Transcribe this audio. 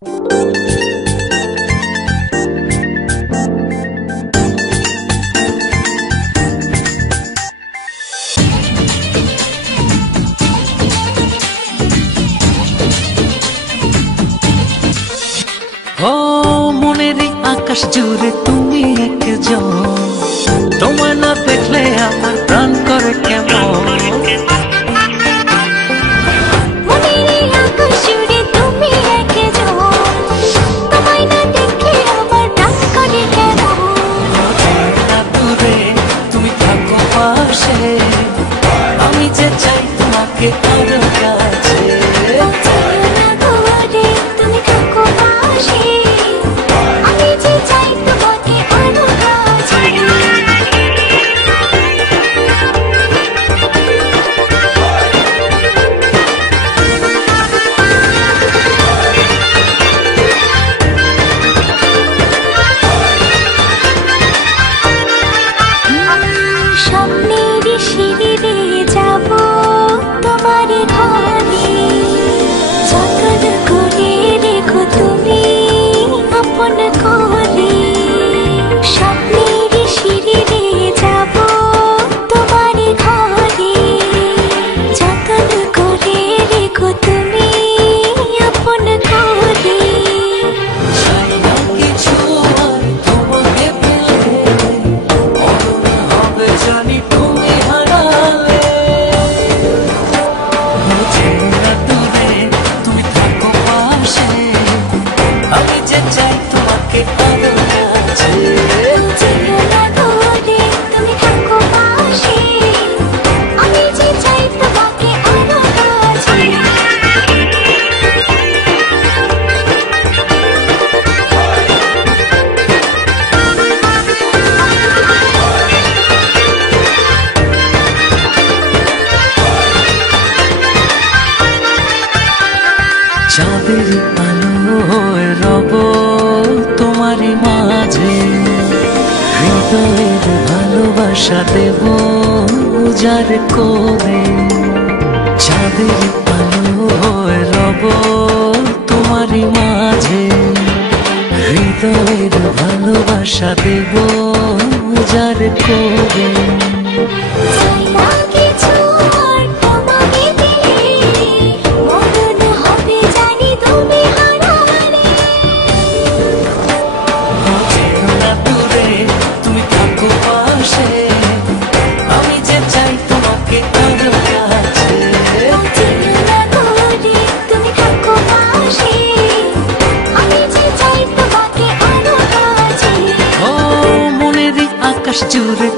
ও মনেরই আকাশ জুড়ে তুমি একজন, তোমায় না দেখলে আমার প্রাণ করে কেমন। মনেরই আকাশ জুড়ে তুমি একজন, তোমায় না দেখলে আমার প্রাণ করে কেমন। দূরে তুমি থাকো পাশে, আমি যে চাই তোমাকে আরো কাছে। চাঁদের আলো হয়ে রব তোমারই মাঝে, হৃদয়ের ভালোবাসা দেব উজাড় করে। চাঁদের আলো হয়ে রব তোমারই মাঝে, হৃদয়ের ভালোবাসা দেব উজাড় করে। আকাশ জুড়ে